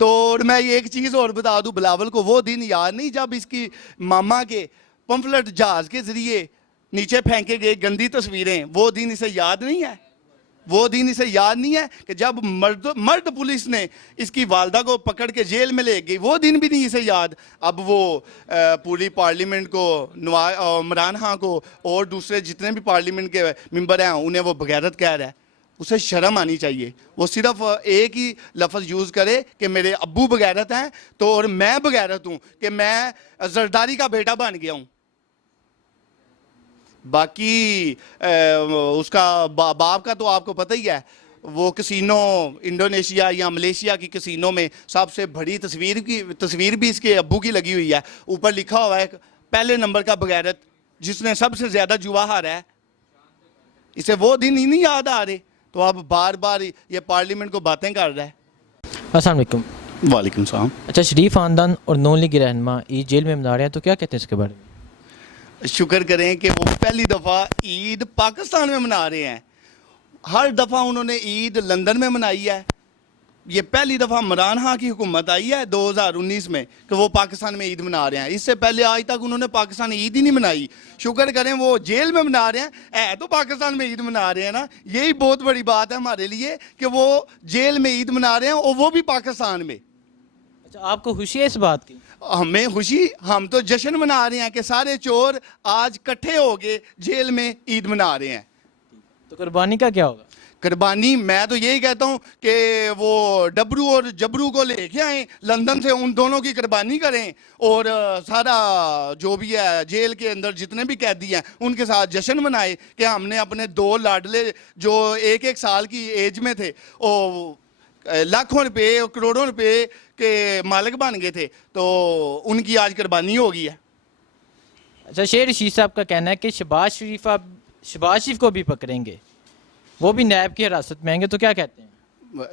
तो मैं ये एक चीज़ और बता दूं, बिलावल को वो दिन याद नहीं जब इसकी मामा के पंफलेट जहाज के जरिए नीचे फेंके गए गंदी तस्वीरें, वो दिन इसे याद नहीं है? वो दिन इसे याद नहीं है कि जब मर्द पुलिस ने इसकी वालदा को पकड़ के जेल में ले गई, वो दिन भी नहीं इसे याद। अब वो पूरी पार्लियामेंट को, इमरान खान को और दूसरे जितने भी पार्लियामेंट के मेंबर हैं उन्हें वो बगैरत कह रहा है। उसे शर्म आनी चाहिए। वो सिर्फ एक ही लफ्ज़ यूज़ करे कि मेरे अब्बू बगैरत हैं तो और मैं बगैरत हूँ कि मैं जरदारी का बेटा बन गया हूँ। बाकी उसका बाप का तो आपको पता ही है, वो कसिनो इंडोनेशिया या मलेशिया की कसिनो में सबसे बड़ी तस्वीर भी इसके अब्बू की लगी हुई है। ऊपर लिखा हुआ है पहले नंबर का बगैरत, जिसने सबसे ज़्यादा जुआ हारा है। इसे वो दिन ही नहीं याद आ रहे, तो अब बार बार ये पार्लियामेंट को बातें कर रहा है। अस्सलाम वालेकुम। वालेकुम सलाम। अच्छा, शरीफ ख़ानदान और नून लीग रहनुमा ईद जेल में मना रहे हैं, तो क्या कहते हैं इसके बारे में? शुक्र करें कि वो पहली दफ़ा ईद पाकिस्तान में मना रहे हैं। हर दफ़ा उन्होंने ईद लंदन में मनाई है। ये पहली दफ़ा इमरान खान की हुकूमत आई है 2019 में कि वो पाकिस्तान में ईद मना रहे हैं। इससे पहले आज तक उन्होंने पाकिस्तान ईद ही नहीं मनाई। शुक्र करें वो जेल में मना रहे हैं, है तो पाकिस्तान में ईद मना रहे हैं ना। यही बहुत बड़ी बात है हमारे लिए कि वो जेल में ईद मना रहे हैं और वो भी पाकिस्तान में। अच्छा, आपको खुशी है इस बात की? हमें खुशी, हम तो जश्न मना रहे हैं कि सारे चोर आज इकट्ठे हो गए जेल में ईद मना रहे हैं। तो कुर्बानी का क्या होगा? कुर्बानी मैं तो यही कहता हूँ कि वो डबरू और जबरू को लेके आए लंदन से, उन दोनों की कुर्बानी करें और सारा जो भी है जेल के अंदर जितने भी कैदी हैं उनके साथ जश्न मनाए कि हमने अपने दो लाडले जो एक एक साल की एज में थे, वो लाखों रुपए और करोड़ों रुपए के मालिक बन गए थे, तो उनकी आज कुर्बानी हो गई है। अच्छा, शेर रशीद साहब का कहना है कि शहबाज शरीफ को भी पकड़ेंगे, वो भी नैब की हिरासत में आएंगे, तो क्या कहते हैं?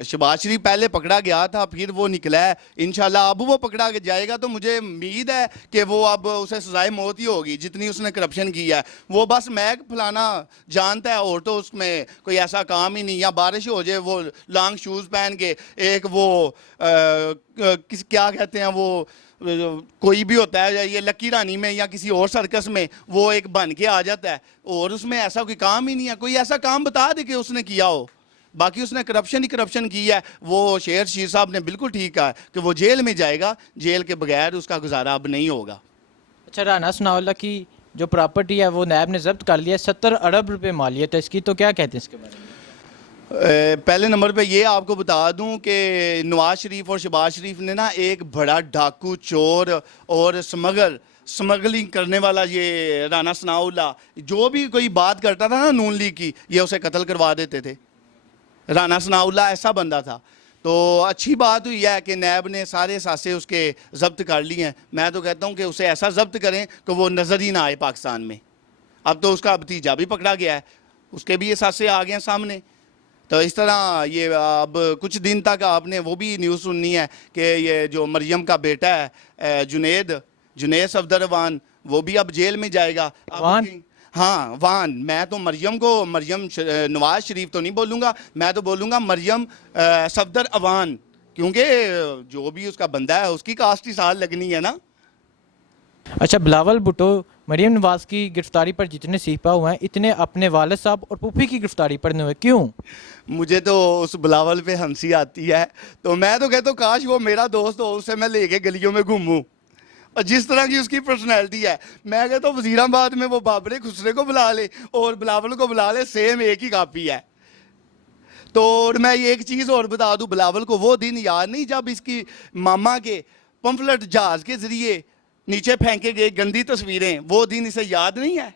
शहबाज शरीफ पहले पकड़ा गया था, फिर वो निकला है। इंशाल्लाह अब वो पकड़ा के जाएगा तो मुझे उम्मीद है कि वो अब उसे सजाए मौत ही होगी जितनी उसने करप्शन किया है। वो बस मैग फलाना जानता है और तो उसमें कोई ऐसा काम ही नहीं। या बारिश हो जाए वो लॉन्ग शूज़ पहन के, एक वो क्या कहते हैं वो कोई भी होता है ये लकी रानी में या किसी और सर्कस में, वो एक बन के आ जाता है और उसमें ऐसा कोई काम ही नहीं है। कोई ऐसा काम बता दे कि उसने किया हो। बाकी उसने करप्शन ही करप्शन की है। वो शेर शीर साहब ने बिल्कुल ठीक कहा कि वो जेल में जाएगा, जेल के बगैर उसका गुजारा अब नहीं होगा। अच्छा, राना सनाउल्लाह की जो प्रॉपर्टी है वो नैब ने जब्त कर लिया, 70 अरब रुपए मालियत है इसकी, तो क्या कहते हैं इसके बारे में? पहले नंबर पे ये आपको बता दूं कि नवाज शरीफ और शहबाज शरीफ ने ना एक बड़ा डाकू, चोर और स्मगलिंग करने वाला ये राना सनाउल्लाह जो भी कोई बात करता था ना नून लीग की, ये उसे कत्ल करवा देते थे। राना सनाउल्लाह ऐसा बंदा था। तो अच्छी बात हुई है कि नैब ने सारे सासे उसके जब्त कर लिए हैं। मैं तो कहता हूँ कि उसे ऐसा जब्त करें कि वो नज़र ही ना आए पाकिस्तान में। अब तो उसका भतीजा भी पकड़ा गया है, उसके भी ये सासे आ गए हैं सामने। तो इस तरह ये अब कुछ दिन तक आपने वो भी न्यूज़ सुननी है कि ये जो मरियम का बेटा है जुनेद सफदर अवान, वो भी अब जेल में जाएगा। हाँ वान, मैं तो मरियम नवाज शरीफ तो नहीं बोलूँगा, मैं तो बोलूँगा मरियम सफदर अवान, क्योंकि जो भी उसका बंदा है उसकी कास्ट ही साल लगनी है ना। अच्छा, बिलावल भुट्टो मरियम नवाज की गिरफ्तारी पर जितने सीपा हुए हैं, इतने अपने वालिद साहब और पुप्पी की गिरफ्तारी पर नहीं हुए, क्यों? मुझे तो उस बिलावल पे हंसी आती है। तो मैं तो कहता हूँ काश वो मेरा दोस्त हो, उसे मैं लेके गलियों में घूमूं। और जिस तरह की उसकी पर्सनैलिटी है, मैं कहता हूँ वजीराबाद में वो बाबरे खुसरे को बुला ले और बिलावल को बुला ले, सेम एक ही कापी है। तो मैं ये एक चीज़ और बता दूं, बिलावल को वो दिन याद नहीं जब इसकी मामा के पंफलेट जहाज के जरिए नीचे फेंके गए गंदी तस्वीरें, वो दिन इसे याद नहीं है?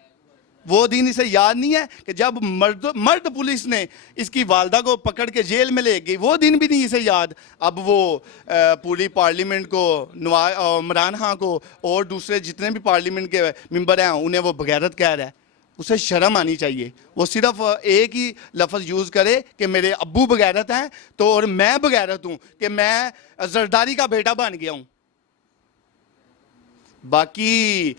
वो दिन इसे याद नहीं है कि जब मर्द पुलिस ने इसकी वालदा को पकड़ के जेल में ले गई, वो दिन भी नहीं इसे याद। अब वो पूरी पार्लियामेंट को, इमरान खान को और दूसरे जितने भी पार्लियामेंट के मेंबर हैं उन्हें वो बगैरत कह रहा है। उसे शर्म आनी चाहिए। वो सिर्फ एक ही लफ्ज़ यूज़ करे कि मेरे अब्बू बगैरत हैं तो और मैं बगैरत हूँ कि मैं जरदारी का बेटा बन गया हूँ। बाकी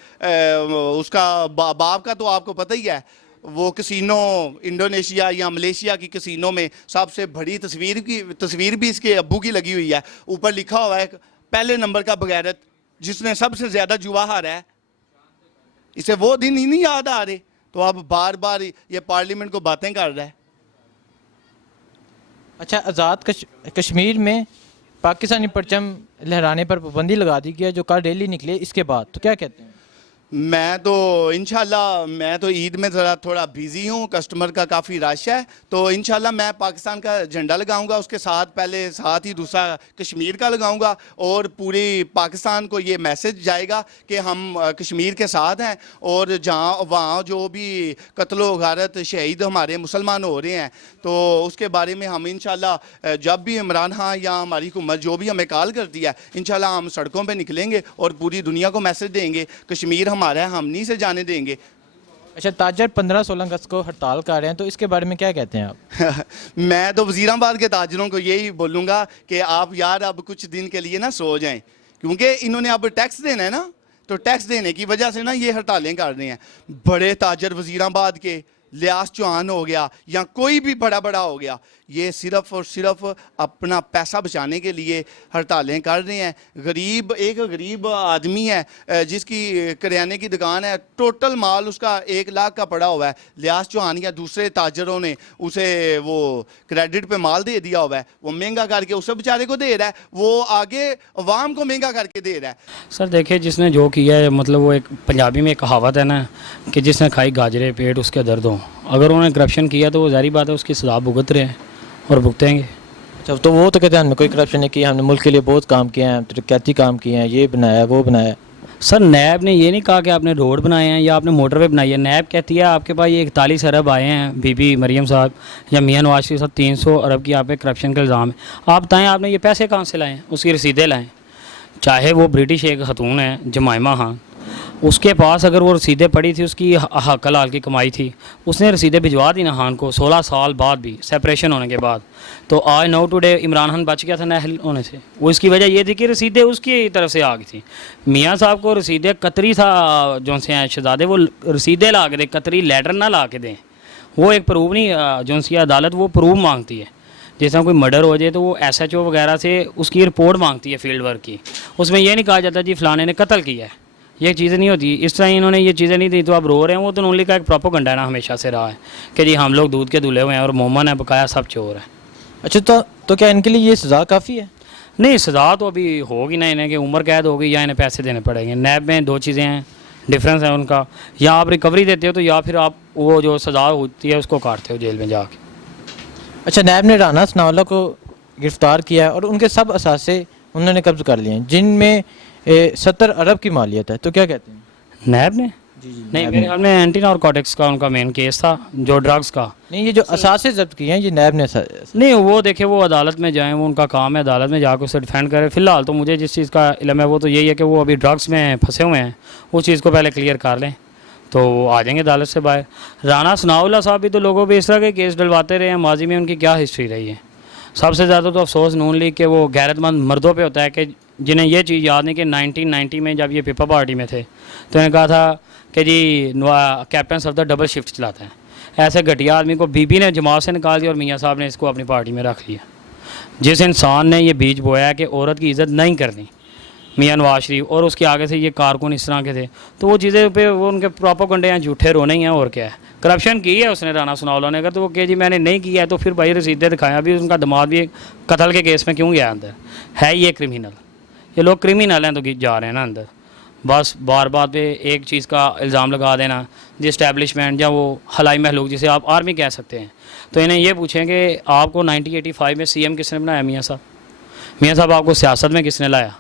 उसका बाप का तो आपको पता ही है, वो कसिनो इंडोनेशिया या मलेशिया की कसिनो में सबसे बड़ी तस्वीर भी इसके अब्बू की लगी हुई है। ऊपर लिखा हुआ है पहले नंबर का बगैरत, जिसने सबसे ज़्यादा जुआ हारा है। इसे वो दिन ही नहीं याद आ रहे, तो अब बार बार ये पार्लियामेंट को बातें कर रहा है। अच्छा, आज़ाद कश्मीर में पाकिस्तानी परचम लहराने पर पाबंदी लगा दी गई है जो कल रैली निकले, इसके बाद तो क्या कहते हैं? मैं तो इंशाल्लाह, मैं तो ईद में ज़रा थोड़ा बिज़ी हूँ, कस्टमर का काफ़ी रश है, तो इंशाल्लाह मैं पाकिस्तान का झंडा लगाऊंगा, उसके साथ ही दूसरा कश्मीर का लगाऊंगा, और पूरी पाकिस्तान को ये मैसेज जाएगा कि हम कश्मीर के साथ हैं, और जहाँ वहाँ जो भी कत्लो गारत शहीद हमारे मुसलमान हो रहे हैं, तो उसके बारे में हम इंशाल्लाह जब भी इमरान खान या हमारी हुकूमत जो भी हमें कॉल करती है, इंशाल्लाह हम सड़कों पर निकलेंगे और पूरी दुनिया को मैसेज देंगे कश्मीर हमारा है, हम नहीं से जाने देंगे। अच्छा, ताजर 15-16 अगस्त को हड़ताल कर रहे हैं, तो इसके बारे में क्या कहते हैं आप? मैं तो वजीराबाद के ताजरों को यही बोलूँगा कि आप यार अब कुछ दिन के लिए ना सो जाएं, क्योंकि इन्होंने अब टैक्स देना है ना, तो टैक्स देने की वजह से ना ये हड़तालें कर रहे हैं। बड़े ताजर वजीराबाद के लियास चौहान हो गया या कोई भी बड़ा हो गया, ये सिर्फ और सिर्फ अपना पैसा बचाने के लिए हड़तालें कर रहे हैं। एक गरीब आदमी है जिसकी करियाने की दुकान है, टोटल माल उसका 1 लाख का पड़ा हुआ है, लियास चौहान या दूसरे ताजरों ने उसे वो क्रेडिट पे माल दे दिया हुआ है, वो महंगा करके उसे बेचारे को दे रहा है, वो आगे अवाम को महंगा करके दे रहा है। सर देखिए, जिसने जो किया है, मतलब वो एक पंजाबी में एक कहावत है ना कि जिसने खाई गाजरे पेट उसके दर्द हो। अगर उन्होंने करप्शन किया तो वो जारी बात है उसकी सजा भुगत रहे हैं और भुगतेंगे। अच्छा, तो वो तो कहते हैं हमने कोई करप्शन नहीं किया, हमने मुल्क के लिए बहुत काम किए हैं, तरक्याती काम किए हैं, ये बनाया वो बनाया। सर नैब ने ये नहीं कहा कि आपने रोड बनाए हैं या आपने मोटरवे बनाई है। नैब कहती है आपके पास ये 41 अरब आए हैं, बीबी मरियम साहब या मियां नवाज शरीफ साहब, 300 अरब की आप पे करप्शन का इल्ज़ाम है। आप बताएं आपने ये पैसे कहाँ से लाए हैं, उसकी रसीदें लाएँ। चाहे वो ब्रिटिश एक खतून है जमाइमा खान, उसके पास अगर वो रसीदें पड़ी थी, उसकी हक हलाल की कमाई थी, उसने रसीदें भिजवा दी ना खान को 16 साल बाद भी, सेपरेशन होने के बाद। तो आज नाउ टुडे इमरान खान बच गया था नाहल होने से, वो इसकी वजह ये थी कि रसीदें उसकी तरफ से आ गई थी। मियाँ साहब को रसीदें कतरी था जो से हैं शहजादे, वो रसीदें ला के दें, कतरी लेटर ना ला के दें, वो एक प्रूफ नहीं, जो सी अदालत वो प्रूफ मांगती है। जैसा कोई मर्डर हो जाए तो वो SHO वगैरह से उसकी रिपोर्ट मांगती है फील्ड वर्क की, उसमें ये नहीं कहा जाता जी फ़लाने ने कत्ल किया है, ये चीज़ें नहीं होती। इस तरह इन्होंने ये चीज़ें नहीं दी तो आप रो रहे हैं। वो तो नून लीग का एक प्रोपेगेंडा ना हमेशा से रहा है कि जी हम लोग दूध के धुले हुए हैं और मोमन है बकाया सब चोर है। अच्छा, तो क्या इनके लिए ये सज़ा काफ़ी है? नहीं, सज़ा तो अभी होगी ना, इन्हें कि उम्र कैद होगी या इन्हें पैसे देने पड़ेंगे। नैब में 2 चीज़ें हैं, डिफरेंस है उनका, या आप रिकवरी देते हो तो या फिर आप वो जो सज़ा होती है उसको काटते हो जेल में जाके। अच्छा, नैब ने राना सनाउल्लाह को गिरफ्तार किया है और उनके सब असासे उन्होंने कब्ज़ कर लिए हैं, जिनमें 70 अरब की मालियत है, तो क्या कहते हैं? नैब ने जी नहीं, मेरे ख्याल में एंटी नारकोटिक्स का उनका मेन केस था, जो ड्रग्स का। नहीं, ये जो असासे जब्त किए हैं ये नैब ने नहीं, वो देखे वो अदालत में जाएं, वो उनका काम है, अदालत में जाकर उसे डिफेंड करें। फिलहाल तो मुझे जिस चीज़ का इल्म है वो तो यही है कि वो अभी ड्रग्स में फंसे हुए हैं, उस चीज़ को पहले क्लियर कर लें तो वो आ जाएंगे अदालत से बाहर। राना सनाउल्लाह साहब भी तो लोगों पर इस तरह के केस डलवाते रहे हैं, माजी में उनकी क्या हिस्ट्री रही है। सबसे ज़्यादा तो अफसोस नून लीग के वो गैरतमंद मर्दों पे होता है कि जिन्हें ये चीज़ याद नहीं कि 1990 में जब ये पीपल पार्टी में थे तो इन्हें कहा था कि जी captain of the double shift चलाते हैं। ऐसे घटिया आदमी को बीबी ने जमात से निकाल दिया और मियाँ साहब ने इसको अपनी पार्टी में रख लिया। जिस इंसान ने ये बीज बोया है कि औरत की इज़्ज़त नहीं करनी, मियाँ नवाज शरीफ, और उसके आगे से ये कारकुन इस तरह के थे, तो वो चीज़ें पे वो उनके प्रोपेगेंडे हैं, झूठे रोने ही हैं। और क्या है, करप्शन की है उसने राना सनाउल्लाह ने, अगर तो वो कि जी मैंने नहीं किया है तो फिर भाई रसीदें दिखाएं। अभी उनका दामाद भी कत्ल के केस में क्यों गया अंदर, है ये क्रिमिनल, ये लोग क्रिमिनल हैं तो जा रहे हैं ना अंदर। बस बार बार पे एक चीज़ का इल्ज़ाम लगा देना, जी इस्टेब्लिशमेंट या वो हलाई महलूक जिसे आप आर्मी कह सकते हैं, तो इन्हें ये पूछें कि आपको 1985 में CM किसने बनाया? मियाँ साहब। मियाँ साहब आपको सियासत में किसने लाया?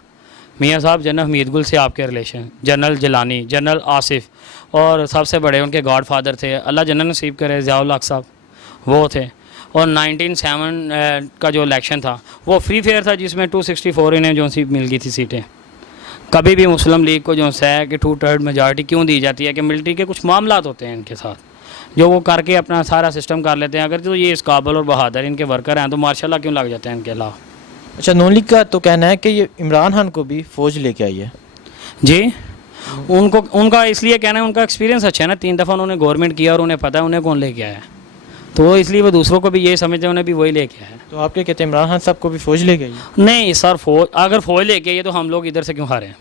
मियाँ साहब जनरल हमीद गुल से आपके relation, general Jilani, general Asif, और सबसे बड़े उनके गॉड फादर थे, अल्लाह जन्नत नसीब करे, ज़ियाउल हक साहब, वो थे। और 1907 का जो इलेक्शन था वो फ्री फेयर था, जिसमें 264 इन्हें जो सी मिल गई थी सीटें। कभी भी मुस्लिम लीग को जो है कि 2/3 मेजॉरिटी क्यों दी जाती है कि मिलिट्री के कुछ मामलात होते हैं इनके साथ, जो वो करके अपना सारा सिस्टम कर लेते हैं। अगर तो ये इस काबिल और बहादुर इनके वर्कर हैं तो मार्शाल्लाह क्यों लग जाते हैं इनके अलावा। अच्छा, नून लीग का तो कहना है कि ये इमरान खान को भी फ़ौज लेके आई है। जी, उनको उनका इसलिए कहना है, उनका एक्सपीरियंस अच्छा है ना, 3 दफ़ा उन्होंने गवर्नमेंट किया और उन्हें पता है उन्हें कौन लेके आया, तो इसलिए वो दूसरों को भी यही समझते हैं उन्हें भी वही लेके आया। तो आप क्या कहते हैं, इमरान खान साहब को भी फौज ले गई? नहीं सर, अगर फौज लेके आइए तो हम लोग इधर से क्यों हारे हैं?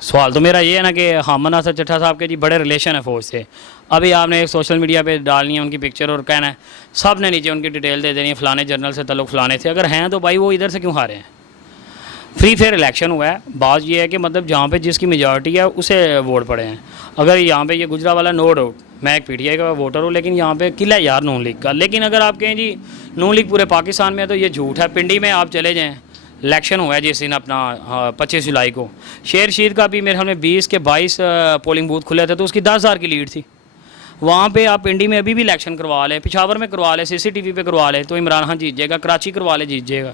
सवाल तो मेरा ये है ना कि हामन असद चट्टा साहब के जी बड़े रिलेशन है फ़ौज से। अभी आपने एक सोशल मीडिया पे डालनी है उनकी पिक्चर और कहना है सब ने नीचे उनकी डिटेल दे देनी है, फ़लाने जनरल से तल्लुक़ फ़लाने से। अगर हैं तो भाई वो इधर से क्यों हारे हैं? फ्री फेयर इलेक्शन हुआ है। बात ये है कि मतलब जहाँ पे जिसकी मेजॉरिटी है उसे वोट पड़े हैं। अगर यहाँ पे ये गुजरावाला नो डाउट, मैं एक पीटीआई का वोटर हूँ, लेकिन यहाँ पे किला यार नून लीग का। लेकिन अगर आप कहें जी नून लीग पूरे पाकिस्तान में है तो ये झूठ है। पिंडी में आप चले जाएँ, इलेक्शन हुआ है जिस दिन अपना 25 जुलाई को, शेर शीर का भी मेरे ख्याल में 20 के 22 पोलिंग बूथ खुले थे, तो उसकी 10,000 की लीड थी। वहाँ पे आप पिंडी में अभी भी इलेक्शन करवा लें, पिशावर में करवा लें, CCTV पे करवा लें, तो इमरान खान जीत जाएगा। कराची करवा लें, जीत जाएगा।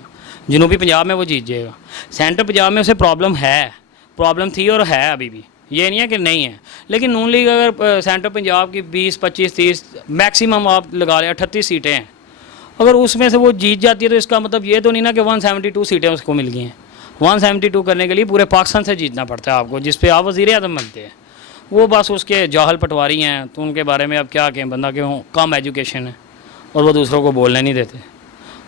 जनूबी पंजाब में वो जीत जाएगा। सेंट्रल पंजाब में उसे प्रॉब्लम है, प्रॉब्लम थी और है अभी भी, ये नहीं है कि नहीं है। लेकिन नून लीग अगर सेंट्रल पंजाब की 20, 25, 30 मैक्सिमम आप लगा लें 38 सीटें हैं, अगर उसमें से वो जीत जाती है तो इसका मतलब ये तो नहीं ना कि 172 सीटें उसको मिल गई हैं। 172 करने के लिए पूरे पाकिस्तान से जीतना पड़ता है आपको, जिस पे आप वज़ीर आज़म बनते हैं। वो बस उसके जाहल पटवारी हैं, तो उनके बारे में अब क्या कहें, बंदा क्यों कम एजुकेशन है और वो दूसरों को बोलने नहीं देते।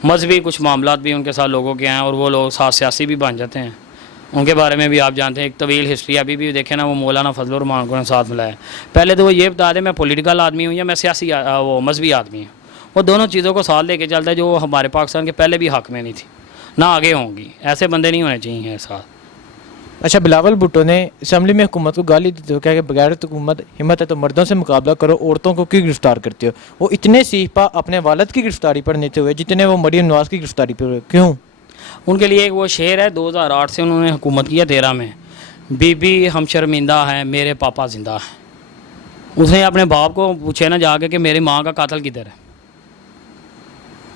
मजहबी कुछ मामलात भी उनके साथ लोगों के हैं और वो लोग साथ सियासी भी बन जाते हैं। उनके बारे में भी आप जानते हैं, एक तवील हिस्ट्री। अभी भी देखें ना, वो मौलाना फजल रहमान को साथ मिलाया। पहले तो वो ये बता दें मैं पॉलिटिकल आदमी हूँ या मैं सियासी वो मजहबी आदमी हूँ। वो दोनों चीज़ों को साथ लेके चलता है, जो हमारे पाकिस्तान के पहले भी हक़ में नहीं थी, ना आगे होंगी। ऐसे बंदे नहीं होने चाहिए साथ। अच्छा, बिलावल भुट्टो ने असम्बली में हुकूमत को गाली देते हुए कहा कि बगैर हुकूमत हिम्मत है तो मर्दों से मुकाबला करो, औरतों को क्यों गिरफ्तार करते हो? वो इतने सीपा अपने वालद की गिरफ्तारी पर लेते हुए जितने वो मरीम नवाज की गिरफ्तारी पर, क्यों? उनके लिए एक वो शेर है, 2008 से उन्होंने हुकूमत किया, 13 में, बीबी हम शर्मिंदा हैं, मेरे पापा जिंदा हैं। उसने अपने बाप को पूछे ना जाके कि मेरी माँ का कातिल किधर है।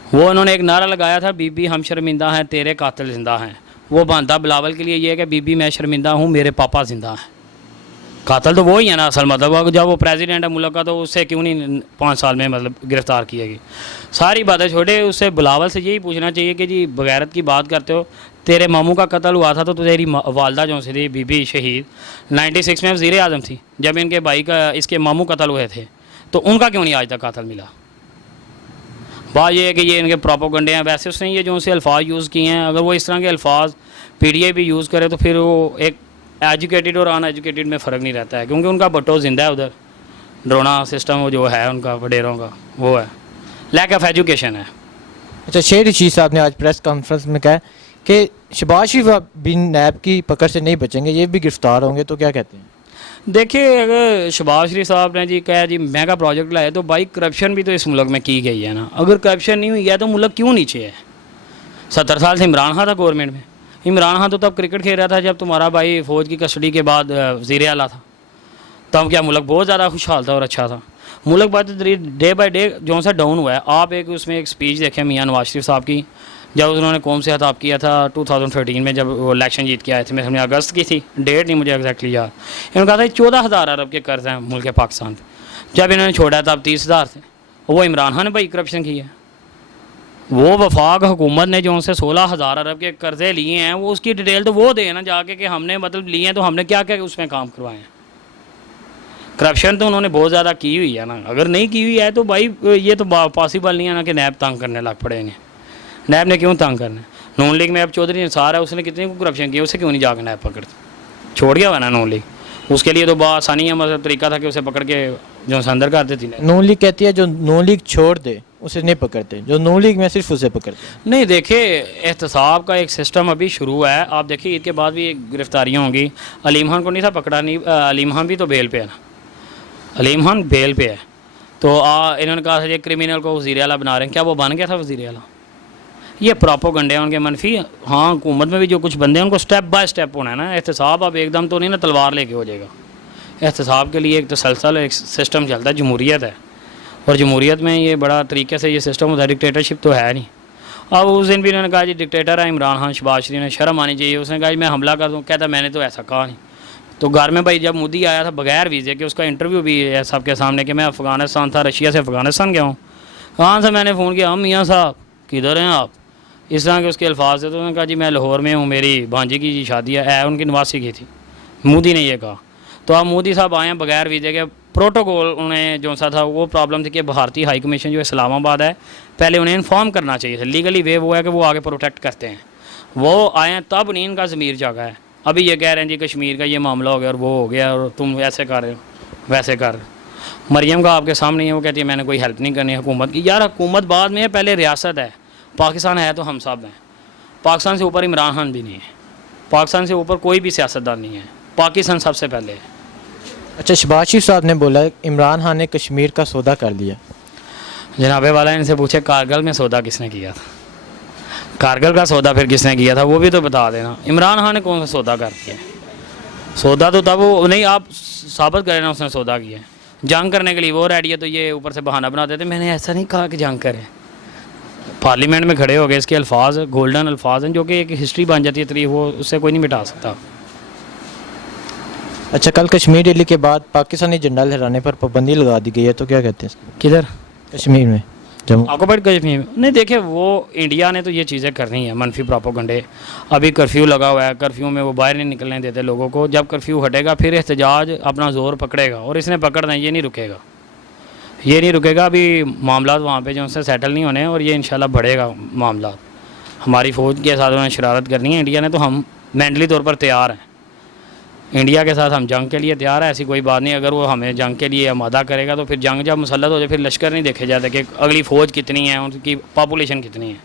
वो उन्होंने एक नारा लगाया था, बीबी हम शर्मिंदा हैं, तेरे कातिल जिंदा हैं। वो बनता बिलावल के लिए ये है कि बीबी मैं शर्मिंदा हूँ, मेरे पापा जिंदा हैं। कातिल तो वो ही है ना असल मतलब। जब वो प्रेसिडेंट है मुल्क का तो उससे क्यों नहीं 5 साल में मतलब गिरफ़्तार किएगी? सारी बातें छोटे, उससे बिलावल से यही पूछना चाहिए कि जी बगैरत की बात करते हो, तेरे मामू का कत्ल हुआ था तो तेरी वालदा जो सी थी बीबी शहीद 96 में वज़ीर आज़म थी, जब इनके भाई का इसके मामू कत्ल हुए थे, तो उनका क्यों नहीं आज तक कातिल मिला? बात ये है कि ये इनके प्रोपोगंडे हैं। वैसे उसने ये जो से अल्फाज यूज़ किए हैं, अगर वो इस तरह के अल्फाज PTI भी यूज़ करे तो फिर वो एक एजुकेटेड और अनएजुकेटेड में फ़र्क नहीं रहता है, क्योंकि उनका भट्टो जिंदा है उधर। ड्रोना सिस्टम वो जो है उनका वडेरों का, वो है, लैक ऑफ एजुकेशन है। अच्छा, शेर रशीद साहब ने आज प्रेस कॉन्फ्रेंस में कहा कि शहबाज शरीफ भी नैब की पकड़ से नहीं बचेंगे, ये भी गिरफ्तार होंगे, तो क्या कहते हैं? देखिए, अगर शहबाज शरीफ साहब ने जी कहा जी मेगा प्रोजेक्ट लाए, तो भाई करप्शन भी तो इस मुल्क में की गई है ना। अगर करप्शन नहीं हुई है तो मुल्क क्यों नीचे है? 70 साल से इमरान खान था गवर्नमेंट में। इमरान खान तो तब क्रिकेट खेल रहा था जब तुम्हारा भाई फ़ौज की कस्टडी के बाद वज़ीर आला था। तब क्या मुल्क बहुत ज़्यादा खुशहाल था और अच्छा था? मुल्क बात डे बाई डे जो सा डाउन हुआ है। आप एक उसमें एक स्पीच देखें मियाँ नवाज शरीफ साहब की, जब उन्होंने कौम से खिताब किया था 2013 में, जब वो इलेक्शन जीत के आए थे। मेरे हमने अगस्त की थी, डेट नहीं मुझे एग्जैक्टली याद। इन्होंने कहा था 14,000 अरब के कर्ज हैं मुल्क पाकिस्तान पे। जब इन्होंने छोड़ा तब 30,000 थे। वो इमरान खान ने भाई करप्शन की है। वो वफाक हुकूमत ने जो उनसे 16,000 अरब के कर्जे लिए हैं, वो उसकी डिटेल तो वो दे ना जाके कि हमने मतलब लिए हैं तो हमने क्या क्या उसमें काम करवाए हैं। करप्शन तो उन्होंने बहुत ज़्यादा की हुई है ना। अगर नहीं की हुई है तो भाई ये तो पॉसिबल नहीं है ना कि नैब तंग करने लग पड़ेंगे। नैब ने क्यों तंग करना है? नून लीग में अब चौधरी निसार है, उसने कितने को करप्शन किया, उसे क्यों नहीं जाकर नैब पकड़ते? छोड़ गया हुआ ना नून लीग। उसके लिए तो बहुत आसानी है, मतलब तरीका था कि उसे पकड़ के जो अंदर कर देती। नून लीग कहती है जो नून लीग छोड़ दे उसे नहीं पकड़ते, जो नून लीग में सिर्फ उसे पकड़ते। नहीं, देखिए एहतसाब का एक सिस्टम अभी शुरू है। आप देखिए ईद के बाद भी गिरफ्तारियाँ होंगी। अलीम खान को नहीं था पकड़ा, नहीं, अलीम खान भी तो बेल पे है ना। अलीम खान बेल पे है तो इन्होंने कहा था ये क्रिमिनल को वज़ीर आला बना रहे हैं। क्या वो बन गया था वज़ीर आला? ये प्रोपोगंडे हैं उनके मनफी। हाँ, हुकूमत में भी जो कुछ बंदे हैं उनको स्टेप बाय स्टेप होना है ना। एहतसाब अब एकदम तो नहीं ना तलवार लेके हो जाएगा। एहतसाब के लिए एक तसलसल एक सिस्टम चलता है, जमहूरियत है, और जमहूरियत में ये बड़ा तरीके से ये सिस्टम होता है। डिक्टेटरशिप तो है नहीं। अब उस दिन भी इन्होंने कहा जी डिक्टेटर है इमरान खान, शहबाज शरीफ ने शर्म आनी चाहिए। उसने कहा जी मैं हमला कर दूँ, कहता मैंने तो ऐसा कहा नहीं। तो घर में भाई जब मोदी आया था बगैर वीज़े के, उसका इंटरव्यू भी है सबके सामने कि मैं अफ़गानिस्तान था, रशिया से अफ़गानिस्तान गया हूँ। कहाँ से मैंने फ़ोन किया, हम मियाँ साहब किधर हैं आप, इस तरह के उसके अल्फाज थे। तो उन्होंने कहा जी मैं लाहौर में हूँ, मेरी भांजी की शादी है उनकी नवासी की थी। मोदी ने यह कहा। तो अब मोदी साहब आए हैं बगैर वीज़े के, प्रोटोकॉल उन्हें जो सा था वो प्रॉब्लम थी कि भारतीय हाई कमीशन जो इस्लामाबाद है पहले उन्हें इन्फॉर्म करना चाहिए था। लीगली वे वो है कि वो आगे प्रोटेक्ट करते हैं, वो आए हैं तब नहीं इनका ज़मीर जागा है। अभी ये कह रहे हैं जी कश्मीर का ये मामला हो गया और वो हो गया और तुम ऐसे कर रहे हो वैसे कर रहे हो। मरियम का आपके सामने ही है, वो कहती है मैंने कोई हेल्प नहीं करनी हुकूमत की। यार हुकूमत बाद में है, पहले रियासत है। पाकिस्तान है तो हम सब हैं। पाकिस्तान से ऊपर इमरान खान भी नहीं है, पाकिस्तान से ऊपर कोई भी सियासतदान नहीं है, पाकिस्तान सबसे पहले है। अच्छा, शहबाज शरीफ साहब ने बोला है इमरान खान ने कश्मीर का सौदा कर लिया। जनाबे वाला इनसे पूछे कारगिल में सौदा किसने किया था, कारगिल का सौदा फिर किसने किया था वो भी तो बता देना। इमरान खान ने कौन सा सौदा कर दिया? सौदा तो तब वो नहीं, आप साबित करें ना उसने सौदा किया है। जंग करने के लिए वो रेडी है तो ये ऊपर से बहाना बना देते मैंने ऐसा नहीं कहा कि जंग करें। पार्लियामेंट में खड़े हो गए, इसके अल्फाज गोल्डन अल्फाज हैं जो कि एक हिस्ट्री बन जाती है, तो वो उससे कोई नहीं मिटा सकता। अच्छा, कल कश्मीर रैली के बाद पाकिस्तानी झंडा लहराने पर पाबंदी लगा दी गई है, तो क्या कहते हैं? किधर? कश्मीर में, जम्मू। ऑक्युपाइड कश्मीर में नहीं। देखिए वो इंडिया ने तो ये चीज़ें करनी है, मनफी प्रोपेगेंडे। अभी कर्फ्यू लगा हुआ है, कर्फ्यू में वो बाहर नहीं निकलने देते लोगों को। जब कर्फ्यू हटेगा फिर एहतजाज अपना ज़ोर पकड़ेगा और इसने पकड़ना है, ये नहीं रुकेगा, ये नहीं रुकेगा। अभी मामला वहाँ पे जो उनसे सेटल नहीं होने और ये इंशाल्लाह बढ़ेगा मामला। हमारी फ़ौज के साथ उन्होंने शरारत करनी है इंडिया ने, तो हम मेंटली तौर पर तैयार हैं। इंडिया के साथ हम जंग के लिए तैयार है, ऐसी कोई बात नहीं। अगर वो हमें जंग के लिए आमादा करेगा तो फिर जंग जब मुसल्लत हो जाए फिर लश्कर नहीं देखे जाते कि अगली फ़ौज कितनी है, उनकी पॉपुलेशन कितनी है।